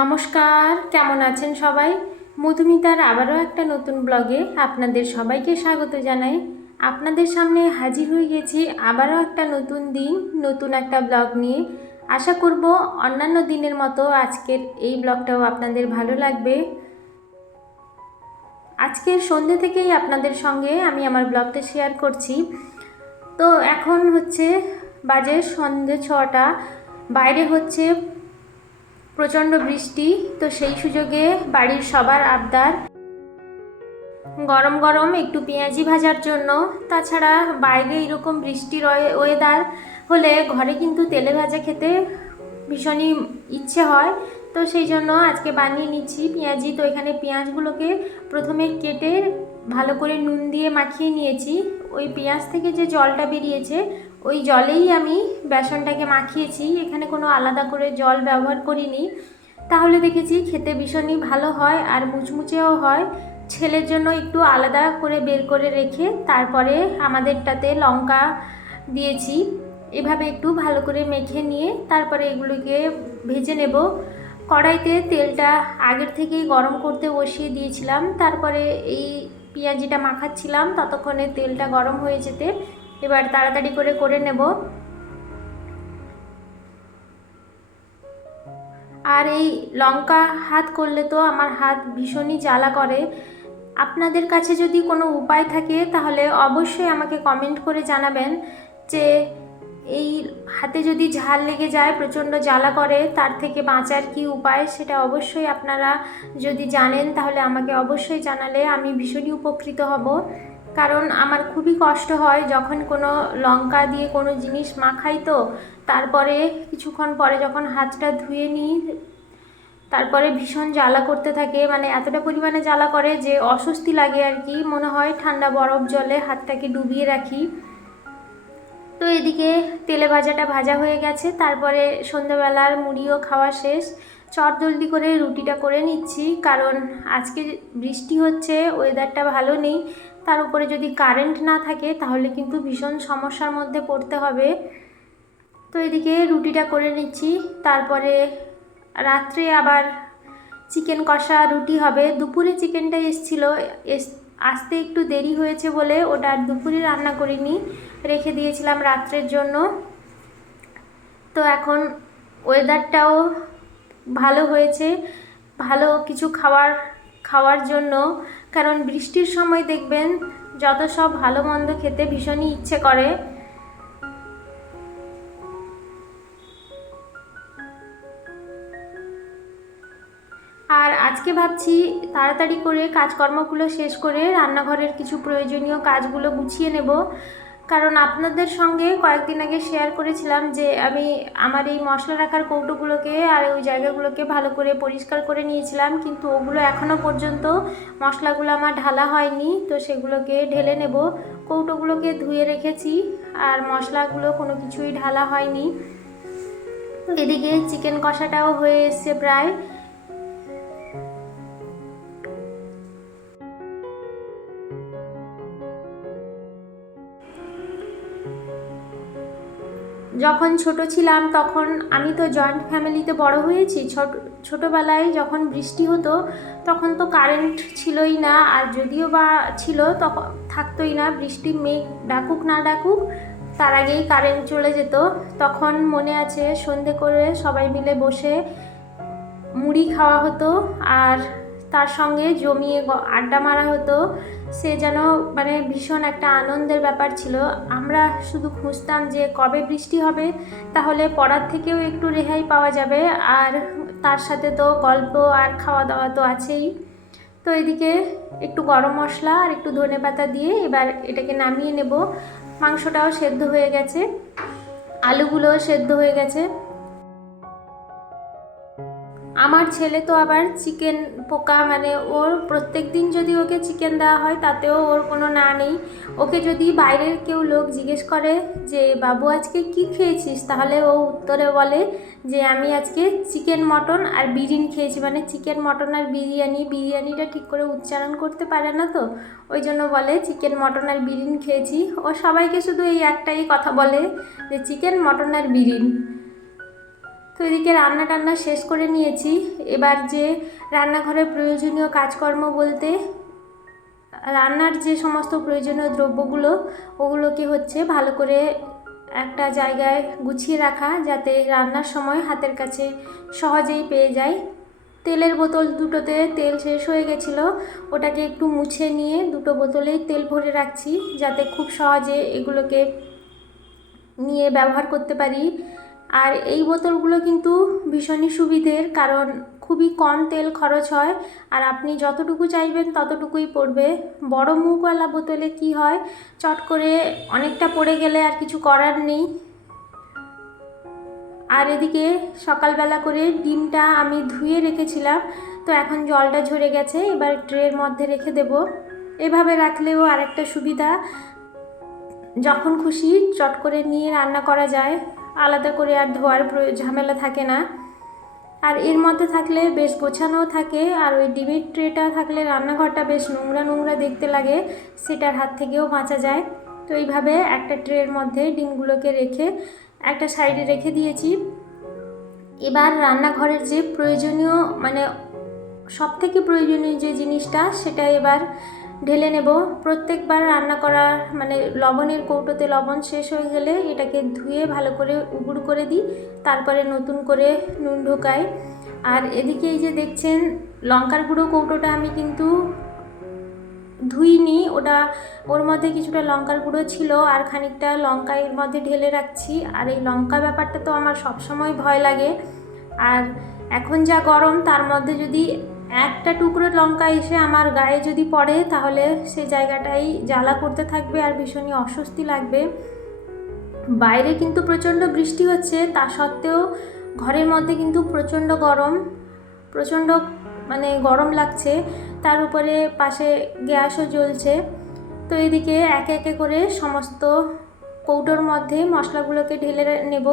নমস্কার, কেমন আছেন সবাই? মধুমিতার আবারও একটা নতুন ব্লগে আপনাদের সবাইকে স্বাগত জানাই। আপনাদের সামনে হাজির হয়ে গেছি আবারও একটা নতুন দিন, নতুন একটা ব্লগ নিয়ে। আশা করব অন্যান্য দিনের মতো আজকের এই ব্লগটাও আপনাদের ভালো লাগবে। আজকের সন্ধ্যে থেকেই আপনাদের সঙ্গে আমি আমার ব্লগটা শেয়ার করছি। তো এখন বাজে সন্ধ্যে 6টা, বাইরে হচ্ছে প্রচণ্ড বৃষ্টি। তো সেই সুযোগে বাড়ির সবার আবদার গরম গরম একটু পেঁয়াজি ভাজার জন্য। তাছাড়া বাইরে এরকম বৃষ্টির ওয়েদার হলে ঘরে কিন্তু তেলে ভাজা খেতে ভীষণই ইচ্ছে হয়। তো সেই জন্য আজকে বানিয়ে নিচ্ছি পেঁয়াজি। তো এখানে পেঁয়াজগুলোকে প্রথমে কেটে ভালো করে নুন দিয়ে মাখিয়ে নিয়েছি। ওই পেঁয়াজ থেকে যে জলটা বেরিয়েছে ওই জলেই আমি বেসনটাকে মাখিয়েছি, এখানে কোনো আলাদা করে জল ব্যবহার করিনি। তাহলে দেখেছি খেতে ভীষণই ভালো হয় আর মুচমুচেও হয়। ছেলের জন্য একটু আলাদা করে বের করে রেখে তারপরে আমাদেরটাতে লঙ্কা দিয়েছি। এভাবে একটু ভালো করে মেখে নিয়ে তারপরে এগুলোকে ভেজে নেব। কড়াইতে তেলটা আগের থেকেই গরম করতে বসিয়ে দিয়েছিলাম। তারপরে এই পেঁয়াজিটা মাখাচ্ছিলাম, ততক্ষণে তেলটা গরম হয়ে যেতে এবার তাড়াতাড়ি করে নেব। আর এই লঙ্কা হাত করলে তো আমার হাত ভীষণই জ্বালা করে। আপনাদের কাছে যদি কোনো উপায় থাকে তাহলে অবশ্যই আমাকে কমেন্ট করে জানাবেন যে এই হাতে যদি ঝাল লেগে যায়, প্রচণ্ড জ্বালা করে, তার থেকে বাঁচার কি উপায়, সেটা অবশ্যই আপনারা যদি জানেন তাহলে আমাকে অবশ্যই জানালে আমি ভীষণই উপকৃত হব। কারণ আমার খুবই কষ্ট হয় যখন কোনো লঙ্কা দিয়ে কোনো জিনিস মাখাই, তো তারপরে কিছুক্ষণ পরে যখন হাতটা ধুয়ে নিই তারপরে ভীষণ জ্বালা করতে থাকে, মানে এতটা পরিমাণে জ্বালা করে যে অস্বস্তি লাগে আর কি, মনে হয় ঠান্ডা বরফ জলে হাতটাকে ডুবিয়ে রাখি। তো এদিকে তেলে ভাজাটা ভাজা হয়ে গেছে, তারপরে সন্ধ্যাবেলার মুড়িও খাওয়া শেষ। চটজলদি করে রুটিটা করে নিচ্ছি, কারণ আজকে বৃষ্টি হচ্ছে, ওয়েদারটা ভালো নেই। তার উপরে যদি কারেন্ট না থাকে তাহলে কিন্তু ভীষণ সমস্যার মধ্যে পড়তে হবে। তো এদিকে রুটিটা করে নিচ্ছি। তারপরে রাত্রে আবার চিকেন কষা রুটি হবে। দুপুরে চিকেনটা এসেছিলো, আসতে একটু দেরি হয়েছে বলে ওটা আর দুপুরে রান্না করিনি, রেখে দিয়েছিলাম রাত্রের জন্য। তো এখন ওয়েদারটাও ভালো হয়েছে, ভালো কিছু খাওয়ার জন্য। কারণ বৃষ্টির সময় দেখবেন যত সব ভালো মন্দ খেতে ভীষণই ইচ্ছে করে। আর আজকে ভাবছি তাড়াতাড়ি করে কাজকর্মগুলো শেষ করে রান্নাঘরের কিছু প্রয়োজনীয় কাজগুলো গুছিয়ে নেব। কারণ আপনাদের সঙ্গে কয়েকদিন আগে শেয়ার করেছিলাম যে আমি আমার এই মশলা রাখার কৌটোগুলোকে আর ওই জায়গাগুলোকে ভালো করে পরিষ্কার করে নিয়েছিলাম, কিন্তু ওগুলো এখনও পর্যন্ত মশলাগুলো আমার ঢালা হয়নি। তো সেগুলোকে ঢেলে নেব। কৌটোগুলোকে ধুয়ে রেখেছি আর মশলাগুলো কোনো কিছুই ঢালা হয়নি। এদিকে চিকেন কষাটাও হয়ে এসছে প্রায়। যখন ছোট ছিলাম তখন আমি তো জয়েন্ট ফ্যামিলিতে বড় হয়েছি। ছোটোবেলায় যখন বৃষ্টি হতো তখন তো কারেন্ট ছিলই না, আর যদিও বা ছিল তখন থাকতোই না। বৃষ্টি মেঘ ডাকুক না ডাকুক তার আগেই কারেন্ট চলে যেত। তখন মনে আছে সন্ধে করে সবাই মিলে বসে মুড়ি খাওয়া হতো আর তার সঙ্গে জমিয়ে আড্ডা মারা হতো। সে যেন মানে ভীষণ একটা আনন্দের ব্যাপার ছিল। আমরা শুধু খুঁজতাম যে কবে বৃষ্টি হবে, তাহলে পড়ার থেকেও একটু রেহাই পাওয়া যাবে, আর তার সাথে তো গল্প আর খাওয়া দাওয়া তো আছেই। তো এদিকে একটু গরম মশলা আর একটু ধনেপাতা দিয়ে এবার এটাকে নামিয়ে নেব। মাংসটাও সেদ্ধ হয়ে গেছে, আলুগুলোও সেদ্ধ হয়ে গেছে। আমার ছেলে তো আবার চিকেন পোকা, মানে ওর প্রত্যেক দিন যদি ওকে চিকেন দেওয়া হয় তাতেও ওর কোনো না নেই। ওকে যদি বাইরের কেউ লোক জিজ্ঞেস করে যে বাবু আজকে কি খেয়েছিস, তাহলে ও উত্তরে বলে যে আমি আজকে চিকেন মটন আর বিরিয়ানি খেয়েছি। মানে চিকেন মটন আর বিরিয়ানিটা ঠিক করে উচ্চারণ করতে পারে না, তো ওই জন্য বলে চিকেন মটন আর বিরিয়ানি খেয়েছি। ও সবাইকে শুধু এই একটাই কথা বলে যে চিকেন মটন আর বিরিয়ানি। তো এদিকে রান্না টান্না শেষ করে নিয়েছি। এবার যে রান্নাঘরের প্রয়োজনীয় কাজকর্ম বলতে রান্নার যে সমস্ত প্রয়োজনীয় দ্রব্যগুলো ওগুলোকে হচ্ছে ভালো করে একটা জায়গায় গুছিয়ে রাখা, যাতে রান্নার সময় হাতের কাছে সহজেই পেয়ে যায়। তেলের বোতল দুটোতে তেল শেষ হয়ে গেছিলো, ওটাকে একটু মুছে নিয়ে দুটো বোতলেই তেল ভরে রাখছি, যাতে খুব সহজে এগুলোকে নিয়ে ব্যবহার করতে পারি। আর এই বোতলগুলো কিন্তু ভীষণই সুবিধের, কারণ খুবই কম তেল খরচ হয় আর আপনি যতটুকু চাইবেন ততটুকুই পড়বে। বড় মুখওয়ালা বোতলে কি হয়, চট করে অনেকটা পড়ে গেলে আর কিছু করার নেই। আর এদিকে সকালবেলা করে ডিমটা আমি ধুয়ে রেখেছিলাম, তো এখন জলটা ঝরে গেছে, এবার ট্রের মধ্যে রেখে দেব। এভাবে রাখলেও আরেকটা সুবিধা, যখন খুশি চট করে নিয়ে রান্না করা যায়, আলাদা করে আর ধোয়ার ঝামেলা থাকে না। আর এর মধ্যে থাকলে বেশ গোছানোও থাকে, আর ওই ডিমের ট্রেটা থাকলে রান্নাঘরটা বেশ নোংরা নোংরা দেখতে লাগে, সেটার হাত থেকেও বাঁচা যায়। তো এইভাবে একটা ট্রের মধ্যে ডিমগুলোকে রেখে একটা সাইডে রেখে দিয়েছি। এবার রান্নাঘরের যে প্রয়োজনীয় মানে সবথেকে প্রয়োজনীয় যে জিনিসটা সেটা এবার ঢেলে নেব। প্রত্যেকবার রান্না করার মানে লবণের কৌটোতে লবণ শেষ হয়ে গেলে এটাকে ধুয়ে ভালো করে উগুড় করে দিই, তারপরে নতুন করে নুন ঢোকাই। আর এদিকে এই যে দেখছেন লঙ্কার গুঁড়ো কৌটোটা আমি কিন্তু ধুইনি, ওর মধ্যে কিছুটা লঙ্কার গুঁড়ো ছিল আর খানিকটা লঙ্কা এর মধ্যে ঢেলে রাখছি। আর এই লঙ্কা ব্যাপারটা তো আমার সবসময় ভয় লাগে, আর এখন যা গরম তার মধ্যে যদি একটা টুকরো লঙ্কা এসে আমার গায়ে যদি পড়ে তাহলে সে জায়গাটাই জ্বালা করতে থাকবে আর ভীষণই অস্বস্তি লাগবে। বাইরে কিন্তু প্রচণ্ড বৃষ্টি হচ্ছে, তা সত্ত্বেও ঘরের মধ্যে কিন্তু প্রচণ্ড গরম, প্রচণ্ড মানে গরম লাগছে। তার উপরে পাশে গ্যাসও জ্বলছে। তো এদিকে একে একে করে সমস্ত কৌটোর মধ্যে মশলাগুলোকে ঢেলে নেব।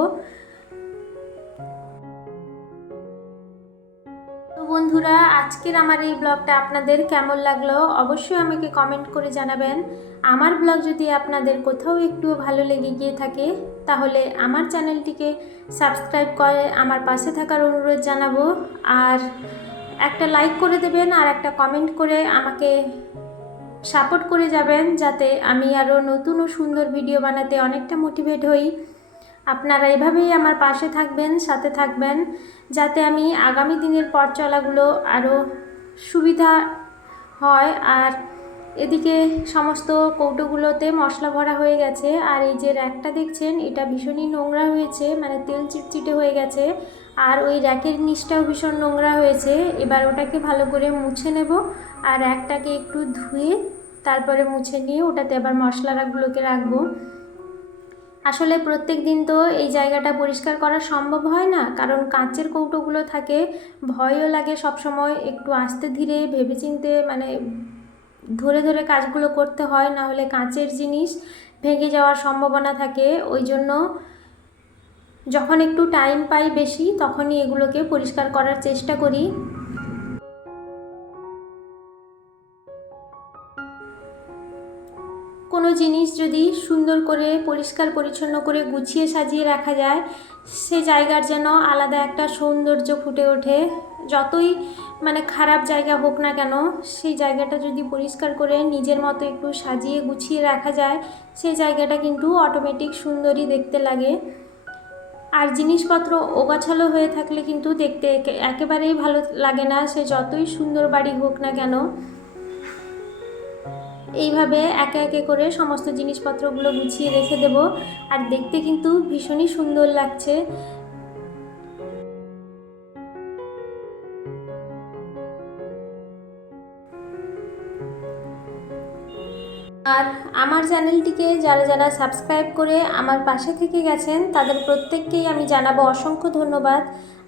তো বন্ধুরা, আজকের আমার এই ব্লগটা আপনাদের কেমন লাগলো অবশ্যই আমাকে কমেন্ট করে জানাবেন। আমার ব্লগ যদি আপনাদের কোথাও একটুও ভালো লেগে গিয়ে থাকে তাহলে আমার চ্যানেলটিকে সাবস্ক্রাইব করে আমার পাশে থাকার অনুরোধ জানাবো। আর একটা লাইক করে দেবেন আর একটা কমেন্ট করে আমাকে সাপোর্ট করে যাবেন, যাতে আমি আরও নতুন ও সুন্দর ভিডিও বানাতে অনেকটা মোটিভেট হই। আপনারা এভাবেই আমার পাশে থাকবেন, সাথে থাকবেন, যাতে আমি আগামী দিনের পথ চলাগুলো আরও সুবিধা হয়। আর এদিকে সমস্ত কৌটোগুলোতে মশলা ভরা হয়ে গেছে, আর এই যে র্যাকটা দেখছেন এটা ভীষণই নোংরা হয়েছে, মানে তেল চিটচিটে হয়ে গেছে, আর ওই র্যাকের নিচটাও ভীষণ নোংরা হয়েছে। এবার ওটাকে ভালো করে মুছে নেব, আর র্যাকটাকে একটু ধুয়ে তারপরে মুছে নিয়ে ওটাতে আবার মশলাগুলোকে রাখবো। আসলে প্রত্যেক দিন তো এই জায়গাটা পরিষ্কার করা সম্ভব হয় না, কারণ কাঁচের কৌটোগুলো থাকে, ভয়ও লাগে সবসময়, একটু আস্তে ধীরে ভেবেচিন্তে মানে ধরে ধরে কাজগুলো করতে হয়, না হলে কাঁচের জিনিস ভেঙে যাওয়ার সম্ভাবনা থাকে। ওই জন্য যখন একটু টাইম পাই বেশি তখনই এগুলোকে পরিষ্কার করার চেষ্টা করি। কোনো জিনিস যদি সুন্দর করে পরিষ্কার পরিচ্ছন্ন করে গুছিয়ে সাজিয়ে রাখা যায়, সে জায়গার যেন আলাদা একটা সৌন্দর্য ফুটে ওঠে। যতই মানে খারাপ জায়গা হোক না কেন, সেই জায়গাটা যদি পরিষ্কার করে নিজের মতো একটু সাজিয়ে গুছিয়ে রাখা যায়, সেই জায়গাটা কিন্তু অটোমেটিক সুন্দরই দেখতে লাগে। আর জিনিসপত্র ওগাছালো হয়ে থাকলে কিন্তু দেখতে একেবারেই ভালো লাগে না, সে যতই সুন্দর বাড়ি হোক না কেন। এইভাবে একে একে করে সমস্ত জিনিসপত্রগুলো গুছিয়ে রেখে দেব, আর দেখতে কিন্তু ভীষণই সুন্দর লাগছে। আর আমার চ্যানেলটিকে যারা যারা সাবস্ক্রাইব করে আমার পাশে থেকে গেছেন তাদের প্রত্যেককেই আমি জানাবো অসংখ্য ধন্যবাদ।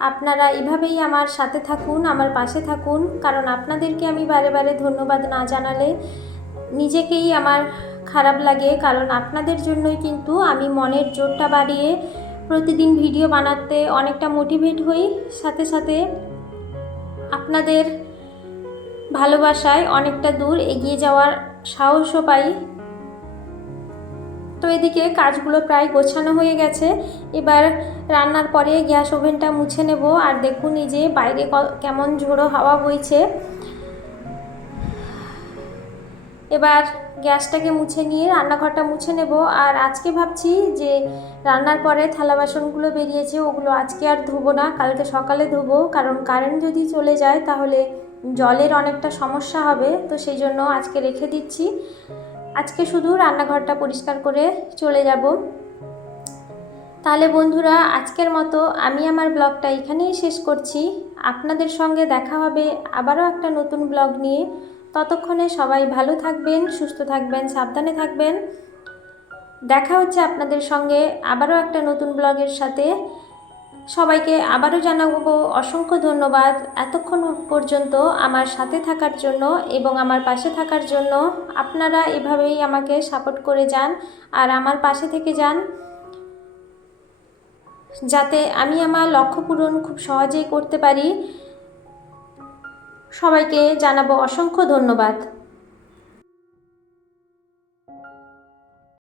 আপনারা এভাবেই আমার সাথে থাকুন, আমার পাশে থাকুন, কারণ আপনাদেরকে আমি বারে বারে ধন্যবাদ না জানালে নিজেকেই আমার খারাপ লাগে, কারণ আপনাদের জন্যই কিন্তু আমি মনের জোরটা বাড়িয়ে প্রতিদিন ভিডিও বানাতে অনেকটা মোটিভেট হই, সাথে সাথে আপনাদের ভালোবাসায় অনেকটা দূর এগিয়ে যাওয়ার সাহসও পাই। তো এদিকে কাজগুলো প্রায় গোছানো হয়ে গেছে। এবার রান্নার পরে গ্যাস ওভেনটা মুছে নেব। আর দেখুন এই যে বাইরে কেমন ঝোড়ো হাওয়া বইছে। এবার গ্যাসটাকে মুছে নিয়ে রান্নাঘরটা মুছে নেব। আর আজকে ভাবছি যে রান্নার পরে থালা বাসনগুলো বেরিয়েছে ওগুলো আজকে আর ধোবো না, কালকে সকালে ধোবো, কারণ কারেন্ট যদি চলে যায় তাহলে জলের অনেকটা সমস্যা হবে। তো সেই জন্য আজকে রেখে দিচ্ছি। আজকে শুধু রান্নাঘরটা পরিষ্কার করে চলে যাব। তাহলে বন্ধুরা, আজকের মতো আমি আমার ব্লগটা এখানেই শেষ করছি। আপনাদের সঙ্গে দেখা হবে আবারও একটা নতুন ব্লগ নিয়ে। ততক্ষণে সবাই ভালো থাকবেন, সুস্থ থাকবেন, সাবধানে থাকবেন। দেখা হচ্ছে আপনাদের সঙ্গে আবারও একটা নতুন ব্লগের সাথে। সবাইকে আবারও জানাবো অসংখ্য ধন্যবাদ এতক্ষণ পর্যন্ত আমার সাথে থাকার জন্য এবং আমার পাশে থাকার জন্য। আপনারা এভাবেই আমাকে সাপোর্ট করে যান আর আমার পাশে থেকে যান, যাতে আমি আমার লক্ষ্য পূরণ খুব সহজেই করতে পারি। সবাইকে জানাবো অসংখ্য ধন্যবাদ।